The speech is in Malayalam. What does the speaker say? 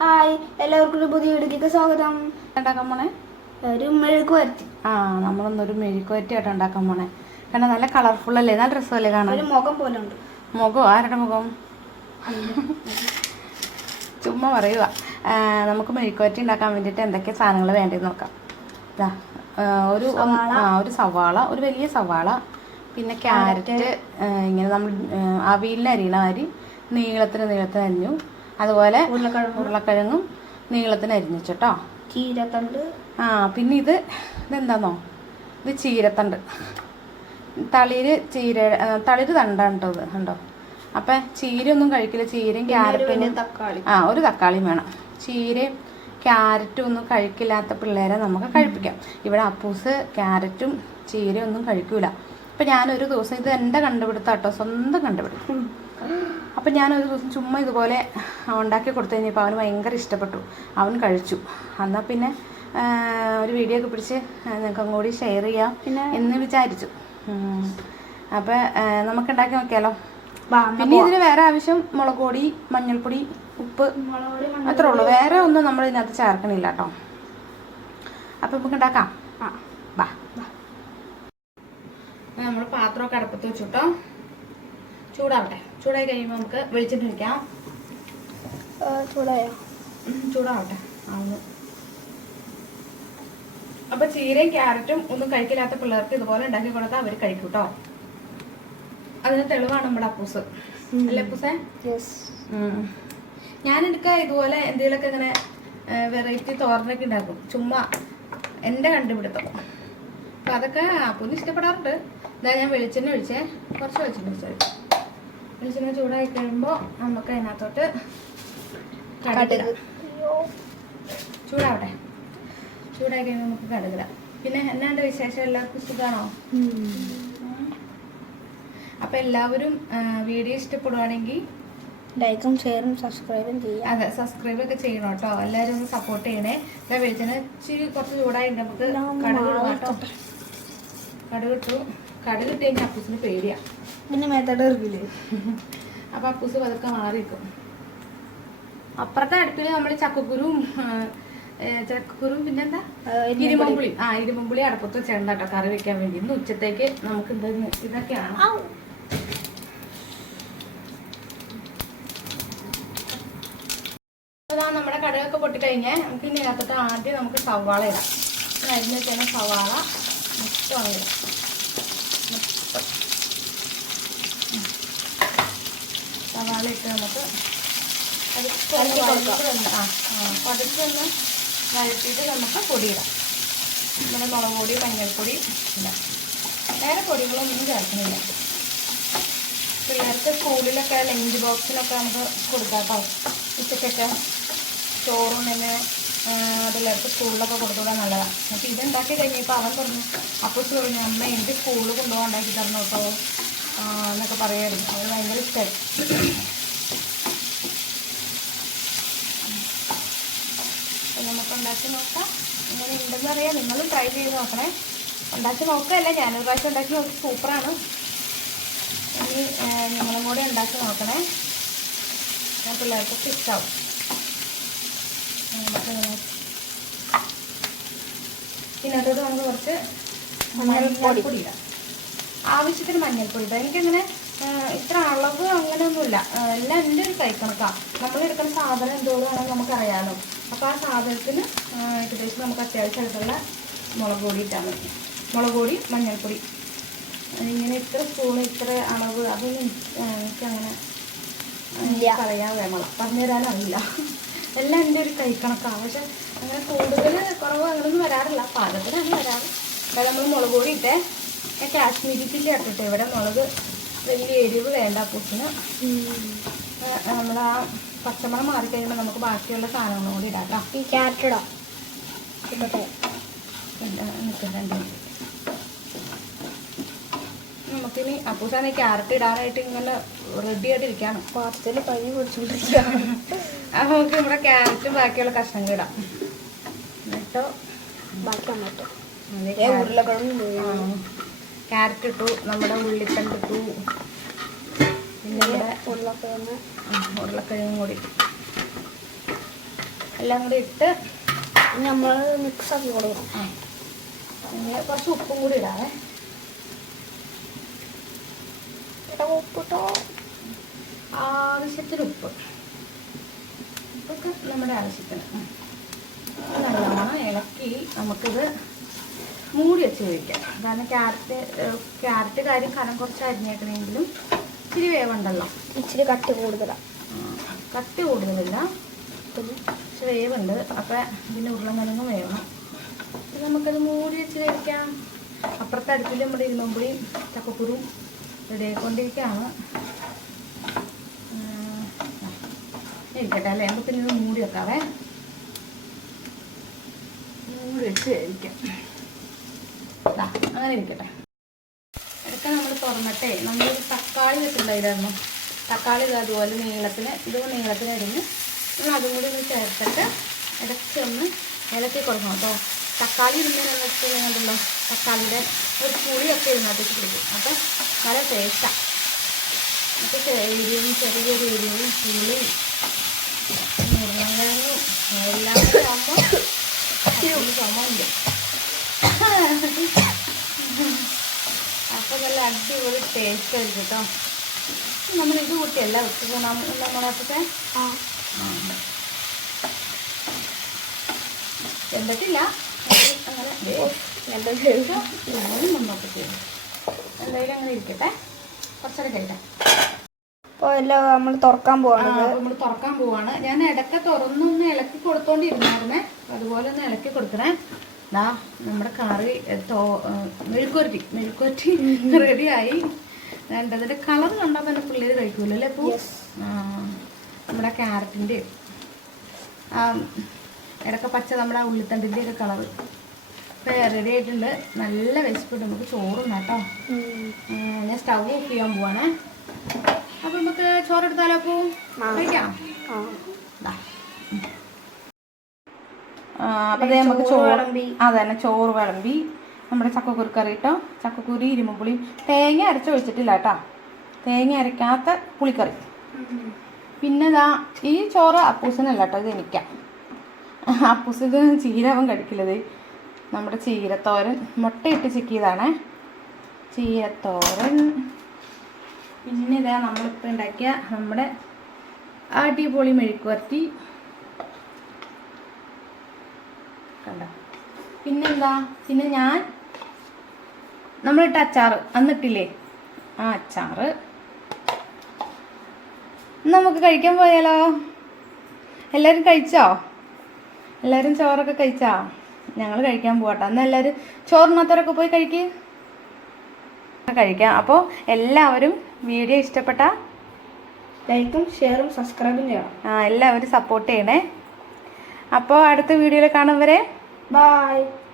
ഹായ് എല്ലാവർക്കും ഒരു പുതിയ വീഡിയോക്ക് സ്വാഗതം. ഉണ്ടാക്കാൻ പോണേ? ഒരു മെഴുക്ക് വരത്തി ആ നമ്മളൊന്നൊരു മെഴുക്കുവരട്ടിയായിട്ട് ഉണ്ടാക്കാൻ പോണേ. കാരണം നല്ല കളർഫുൾ അല്ലേ? നല്ല രസമല്ലേ കാണാൻ? ഒരു മുഖം പോലെ ഉണ്ട്. മുഖം? ആരുടെ മുഖം? ചുമ്മാ പറയുക. നമുക്ക് മെഴുക്കുവരട്ടി ഉണ്ടാക്കാൻ വേണ്ടിയിട്ട് എന്തൊക്കെ സാധനങ്ങൾ വേണ്ടതെന്ന് നോക്കാം. ഒരു ഒരു സവാള ഒരു വലിയ സവാള പിന്നെ ക്യാരറ്റ് ഇങ്ങനെ നമ്മൾ അവിയലിന് അരിയണ അരി നീളത്തിന് നീളത്തിന് അരിഞ്ഞു അതുപോലെ ഉരുളക്കിഴങ്ങ്. ഉരുളക്കിഴങ്ങും നീളത്തിന് അരിഞ്ഞു കേട്ടോ ചീരത്തണ്ട്. ആ പിന്നെ ഇത് ഇതെന്താന്നോ? ഇത് ചീരത്തണ്ട്. തളിര് ചീര തളിര് തണ്ടാണ് കേട്ടോ ഇത് കണ്ടോ? അപ്പം ചീരയൊന്നും കഴിക്കില്ല. ചീരയും ക്യാരറ്റും തക്കാളി. ആ ഒരു തക്കാളിയും വേണം. ചീരയും ക്യാരറ്റും ഒന്നും കഴിക്കില്ലാത്ത പിള്ളേരെ നമുക്ക് കഴിപ്പിക്കാം. ഇവിടെ അപ്പൂസ് ക്യാരറ്റും ചീരയും ഒന്നും കഴിക്കൂല. അപ്പം ഞാനൊരു ദിവസം ഇത് എന്റെ കണ്ടുപിടുത്തം കേട്ടോ സ്വന്തം കണ്ടുപിടുത്തം അപ്പം ഞാനൊരു ദിവസം ചുമ്മാ ഇതുപോലെ ഉണ്ടാക്കി കൊടുത്തു കഴിഞ്ഞപ്പോൾ അവന് ഭയങ്കര ഇഷ്ടപ്പെട്ടു. അവൻ കഴിച്ചു. എന്നാൽ പിന്നെ ഒരു വീഡിയോ ഒക്കെ പിടിച്ച് നിങ്ങൾക്കും കൂടി ഷെയർ ചെയ്യാം പിന്നെ? എന്ന് വിചാരിച്ചു. അപ്പോൾ അപ്പം നമുക്ക് ഉണ്ടാക്കി നോക്കിയാലോ? പിന്നെ ഇതിന് വേറെ ആവശ്യം മുളക് പൊടി മഞ്ഞൾപ്പൊടി ഉപ്പ് അത്രേ ഉള്ളൂ. വേറെ ഒന്നും നമ്മൾ ഇതിനകത്ത് ചേർക്കണില്ല കേട്ടോ. അപ്പം നമുക്ക് ഉണ്ടാക്കാം. ആ. വാ. നമ്മൾ പാത്രമൊക്കെ അടുപ്പത്ത് വെച്ചു കേട്ടോ. ചൂടാവട്ടെ. ചൂടായി കഴിയുമ്പോൾ നമുക്ക് വെളിച്ചെണ്ണ ഒഴിക്കാം. ആ, ചൂടായോ? ഉം, ചൂടാവട്ടെ. ആവുന്നു. അപ്പൊ ചീരയും ക്യാരറ്റും ഒന്നും കഴിക്കില്ലാത്ത പിള്ളേർക്ക് ഇതുപോലെ ഉണ്ടാക്കി കൊടുത്താൽ അവർ കഴിക്കും കേട്ടോ അതിന് തെളിവാണ് നമ്മുടെ അപ്പൂസ്. അല്ലേ അപ്പൂസേ? ഞാൻ എടുക്ക ഇതുപോലെ എന്തെങ്കിലുമൊക്കെ ഇങ്ങനെ വെറൈറ്റി തോരനൊക്കെ ഉണ്ടാക്കും. ചുമ്മാ എന്റെ കണ്ടുപിടുത്തം. അപ്പം അതൊക്കെ അപ്പൂന് ഇഷ്ടപ്പെടാറുണ്ട്. ഇതാ ഞാൻ വെളിച്ചെണ്ണ ഒഴിച്ചേ. കുറച്ച് വെളിച്ചെണ്ണ ഒഴിച്ചു വെളിച്ചെണ്ണ ചൂടായി കഴിയുമ്പോൾ നമുക്ക് അതിനകത്തോട്ട് കടുകിടാം ചൂടാവട്ടെ. ചൂടായി കഴിയുമ്പോൾ നമുക്ക് കടുകിടാം പിന്നെ എന്നാണ്ട് വിശേഷം? എല്ലാവർക്കും സുഖമാണോ അപ്പം എല്ലാവരും വീഡിയോ ഇഷ്ടപ്പെടുവാണെങ്കിൽ ലൈക്കും ഷെയറും സബ്സ്ക്രൈബും ചെയ്യും. അതെ സബ്സ്ക്രൈബ് ഒക്കെ ചെയ്യണം കേട്ടോ. എല്ലാവരും ഒന്ന് സപ്പോർട്ട് ചെയ്യണേ. ഞാൻ വെളിച്ചെണ്ണ ഇച്ചിരി കുറച്ച് ചൂടായിട്ട് നമുക്ക് കടുക് ഇടാം കേട്ടോ. കടുക് ഇട്ടു. കടുക് ഇട്ട് കഴിഞ്ഞാൽ അപ്പൂസിന് പേടിയാ. പിന്നെ മേത്തോട്ട് ഇറങ്ങില്ലേ അപ്പൊ അപ്പൂസ് പതുക്കെ മാറി നിൽക്കും അപ്പുറത്തെ അടുപ്പിൽ നമ്മൾ ചക്കക്കുരും ചക്കക്കുരും പിന്നെന്താ? ഇരുമ്പുളി ആ ഇരുമ്പുളി അടുപ്പത്ത് വെച്ചിട്ടുണ്ട് കേട്ടോ കറി വെക്കാൻ വേണ്ടി. ഇന്ന് ഉച്ചത്തേക്ക് നമുക്ക് എന്താ ഇതൊക്കെയാണ്. നമ്മുടെ കടുകൊക്കെ പൊട്ടിക്കഴിഞ്ഞാൽ നമുക്ക് ഇനി ഇതിനകത്തോട്ട് ആദ്യം നമുക്ക് സവാള ഇടാം. അരിഞ്ഞ സവാള മൊത്തം ഇടാം. മൊത്തം. ഇട്ട് നമുക്ക് പതുക്കെ ആ ആ പതുക്കെ ഒന്ന് വഴറ്റിയിട്ട് നമുക്ക് പൊടിയിടാം. നമ്മുടെ മുളക് പൊടി മഞ്ഞൾപ്പൊടി ഇടാം. വേറെ പൊടികളൊന്നും ചേർക്കുന്നില്ല. പിള്ളേർക്ക് സ്കൂളിലൊക്കെ ലഞ്ച് ബോക്സിലൊക്കെ നമുക്ക് കൊടുക്കാം കേട്ടോ. ഉച്ചക്കൊക്കെ ചോറും തന്നെ പിള്ളേർക്ക് സ്കൂളിലൊക്കെ കൊടുത്തുവിടാൻ നല്ലതാണ് അപ്പോൾ ഇതുണ്ടാക്കി കഴിഞ്ഞപ്പോൾ അവൻ പറഞ്ഞു അപ്പോൾ പറഞ്ഞു അമ്മ എനിക്ക് സ്കൂളിൽ കൊണ്ടുപോകാൻ ഉണ്ടാക്കി തരണം കേട്ടോ? എന്നൊക്കെ പറയായിരുന്നു അവന് ഭയങ്കര ഇഷ്ടമായി അപ്പോൾ നമുക്ക് ഉണ്ടാക്കി നോക്കാം. ഇങ്ങനെ ഉണ്ടെന്ന് അറിയാം. നിങ്ങളും ട്രൈ ചെയ്ത് നോക്കണേ. ഉണ്ടാക്കി നോക്കുകയല്ല ഞാനൊരു പ്രാവശ്യം ഉണ്ടാക്കി നോക്കി സൂപ്പറാണ്. ഇനി നിങ്ങളും കൂടെ ഉണ്ടാക്കി നോക്കണേ. ഞാൻ പിള്ളേർക്കൊക്കെ ഇഷ്ടമാവും പിന്നെ അതോട് നമുക്ക് കുറച്ച് മഞ്ഞൾപ്പൊടി പൊടി ആവശ്യത്തിന് മഞ്ഞൾപ്പൊടി ഇടാം. എനിക്കങ്ങനെ ആ, ഇത്ര അളവ് അങ്ങനെയൊന്നുമില്ല. എല്ലാം എന്റെ ഒരു കൈക്കണക്കാണ് നമ്മൾ എടുക്കുന്ന സാധനം എന്തോരമാണെന്ന് നമുക്കറിയാമല്ലോ അപ്പോൾ ആ സാധനത്തിന് ഏകദേശം നമുക്ക് അത്യാവശ്യമായിട്ടുള്ള മുളക് പൊടി ഇട്ടാൽ മതി. മുളക് പൊടി മഞ്ഞൾപ്പൊടി. ഇങ്ങനെ ഇത്ര സ്പൂൺ ഇത്ര അളവ് അതൊന്നും എനിക്കങ്ങനെ. പറയാൻ വേമള പറഞ്ഞു തരാനറിയില്ല എല്ലാം എന്റെ ഒരു കൈക്കണക്കാണ് പക്ഷെ അങ്ങനെ കൂടുതൽ കുറവ് അങ്ങനെയൊന്നും വരാറില്ല. പാകത്തിനാണ് വരാറ്. നമ്മൾ മുളക് പൊടി ഇട്ടേ. കാശ്മീരി ചില്ലി ഇട്ടിട്ട്. ഇവിടെ മുളക് വലിയ എരിവ് വേണ്ട പൂച്ചിന് നമ്മൾ ആ പച്ചമണം മാറിക്കഴിയുമ്പോൾ നമുക്ക് ബാക്കിയുള്ള സാധനങ്ങളും കൂടി ഇടാം കേട്ടോ ഈ ക്യാരറ്റ് ഇടാം. നമുക്കിനി അപ്പൂസാണ് ക്യാരറ്റ് ഇടാനായിട്ട് ഇങ്ങനെ റെഡി ആയിട്ടിരിക്കുകയാണ് പാത്രത്തിൽ പനി പിടിച്ചോണ്ടിരിക്കാം നമുക്ക് നമ്മുടെ ക്യാരറ്റും ബാക്കിയുള്ള കഷ്ണങ്ങൾ ഇടാം. എന്നിട്ടോ ബാക്കി ഉരുളക്കിഴങ്ങ് ക്യാരറ്റ് ഇട്ടു നമ്മുടെ ഉള്ളിത്തണ്ട് ഇട്ടു. പിന്നെ ഉരുളക്കിഴങ്ങ്. ഉരുളക്കിഴങ്ങും കൂടി എല്ലാം കൂടി ഇട്ട് നമ്മൾ മിക്സ് ആക്കി കൊടുക്കണം. പിന്നെ കുറച്ച് ഉപ്പും കൂടി ഇടാവേ. ഉപ്പിട്ടോ? ആവശ്യത്തിന് ഉപ്പ്. ഉപ്പൊക്കെ നമ്മുടെ ആവശ്യത്തിന്. നല്ലോണം ഇളക്കി നമുക്കിത് മൂടി വെച്ച് കഴിക്കാം. കാരണം ക്യാരറ്റ് ക്യാരറ്റ് കാര്യം കനം കുറച്ച് അരിഞ്ഞേക്കണമെങ്കിലും ഇച്ചിരി വേവുണ്ടല്ലോ. ഇച്ചിരി കട്ടി കൂടുതലാണ് കട്ടി കൂടുതലില്ല. പക്ഷെ വേവുണ്ട്. അപ്പം ഇതിന്റെ ഉരുളക്കിഴങ്ങും വേവണം. അപ്പം നമുക്കത് മൂടി വെച്ച് കഴിക്കാം. അപ്പുറത്തെ അടുപ്പിൽ നമ്മുടെ ഇരുമ്പുളിയും ചക്കക്കുറും റെഡി ആയിക്കൊണ്ടിരിക്കുകയാണ് ഇരിക്കട്ടെ അല്ലേ? നമുക്ക് പിന്നെ മൂടി വെക്കാവേ. മൂടി വെച്ച് കഴിക്കാം. ദാ, അങ്ങനെ ഇരിക്കട്ടെ. ഇതൊക്കെ നമ്മൾ തുറന്നിട്ടേ നമ്മളൊരു തക്കാളി വെച്ചിട്ടുണ്ടായിരുന്നു. തക്കാളി ഇത് അതുപോലെ നീളത്തിന് ഇതും നീളത്തിന് അരിഞ്ഞ് നമ്മൾ അതും കൂടി ഒന്ന് ചേർത്തിട്ട് ഇടയ്ക്ക് ഒന്ന് ഇലക്കി കൊടുക്കണം കേട്ടോ. തക്കാളി ഇരുന്നതിനെന്ന് വെച്ചിട്ടുണ്ടെങ്കിലോ തക്കാളിയുടെ ഒരു പുളിയൊക്കെ ഇതിനകത്തേക്ക് പിടിക്കും. അപ്പോൾ നല്ല ടേസ്റ്റാണ് നമുക്ക് എരിവും ചെറിയൊരു എരിവും പുളിയും മുരുങ്ങനും എല്ലാം കൂടി ആകുമ്പോൾ ചുമണ്ട് അപ്പോൾ നല്ല അടിപൊളി ടേസ്റ്റ് ആയിരിക്കും കേട്ടോ. നമ്മൾ ഇത് കൂട്ടിയല്ല വെച്ചത് നമ്മളൊക്കെ ചെമ്പട്ടില്ല അങ്ങനെ ചെയ്യും എന്തായാലും ഇരിക്കട്ടെ. കുറച്ചൊക്കെ കഴിക്കാം. അപ്പോൾ എല്ലാം നമ്മൾ തുറക്കാൻ പോവാണ് നമ്മൾ തുറക്കാൻ പോവാണ്. ഞാൻ ഇടയ്ക്ക് തുറന്നൊന്ന് ഇളക്കി കൊടുത്തോണ്ടിരുന്നായിരുന്നേ. അതുപോലെ ഒന്ന് ഇളക്കി കൊടുക്കണേ. ദാ നമ്മുടെ കറി തോ ഏ, മെഴുക്കുവരട്ടി മെഴുക്കുവരട്ടി റെഡിയായി അതിന്റെ കളർ കണ്ടാൽ തന്നെ പിള്ളേർ കഴിക്കൂലോ അല്ലേ അപ്പോൾ നമ്മുടെ ക്യാരറ്റിന്റെ ഇടയ്ക്ക് പച്ച നമ്മുടെ ഉള്ളിത്തണ്ടിന്റെ ഒക്കെ കളർ ഇപ്പം റെഡി ആയിട്ടുണ്ട്. നല്ല വിശപ്പിട്ട് നമുക്ക് ചോറും കേട്ടോ. ഞാൻ സ്റ്റൗ ഓഫ് ചെയ്യാൻ പോവാണേ. അപ്പം നമുക്ക് ചോറെടുത്താലോ അപ്പോൾ. കഴിക്കാം ആ ദാ. ആ, അപ്പൊ നമുക്ക് ചോറ് തന്നെ ചോറ് വിളമ്പി. നമ്മുടെ ചക്കക്കുരു കറി കേട്ടോ ചക്കക്കുരി ഇരുമ്പുളിയും. തേങ്ങ അരച്ച് ഒഴിച്ചിട്ടില്ല കേട്ടോ തേങ്ങ അരക്കാത്ത പുളിക്കറി. പിന്നെ ദാ ഈ ചോറ് അപ്പൂസിനല്ല കേട്ടോ ഇത് എനിക്കാം. അപ്പൂസിന് ചീരവൻ കഴിക്കില്ലത് നമ്മുടെ ചീരത്തോരൻ മുട്ടയിട്ട് ചിക്കിയതാണേ ചീരത്തോരൻ. പിന്നെ ഇതാ നമ്മളിപ്പോൾ ഉണ്ടാക്കിയ നമ്മുടെ അടിപൊളി മെഴുക്കുവരട്ടി. കണ്ട. പിന്നെന്താ? പിന്നെ ഞാൻ നമ്മളിട്ട അച്ചാറ് അന്നിട്ടില്ലേ? ആ അച്ചാറ്. നമുക്ക് കഴിക്കാൻ പോയാലോ? എല്ലാവരും കഴിച്ചോ? എല്ലാവരും ചോറൊക്കെ കഴിച്ചോ? ഞങ്ങൾ കഴിക്കാൻ പോകട്ടെ എന്നാൽ എല്ലാവരും ചോറിനകത്തവരൊക്കെ പോയി കഴിക്കുക കഴിക്കാം. അപ്പോൾ എല്ലാവരും വീഡിയോ ഇഷ്ടപ്പെട്ട ലൈക്കും ഷെയറും സബ്സ്ക്രൈബും ചെയ്യണം. എല്ലാവരും സപ്പോർട്ട് ചെയ്യണേ. അപ്പോൾ അടുത്ത വീഡിയോയിൽ കാണും വരെ. Bye.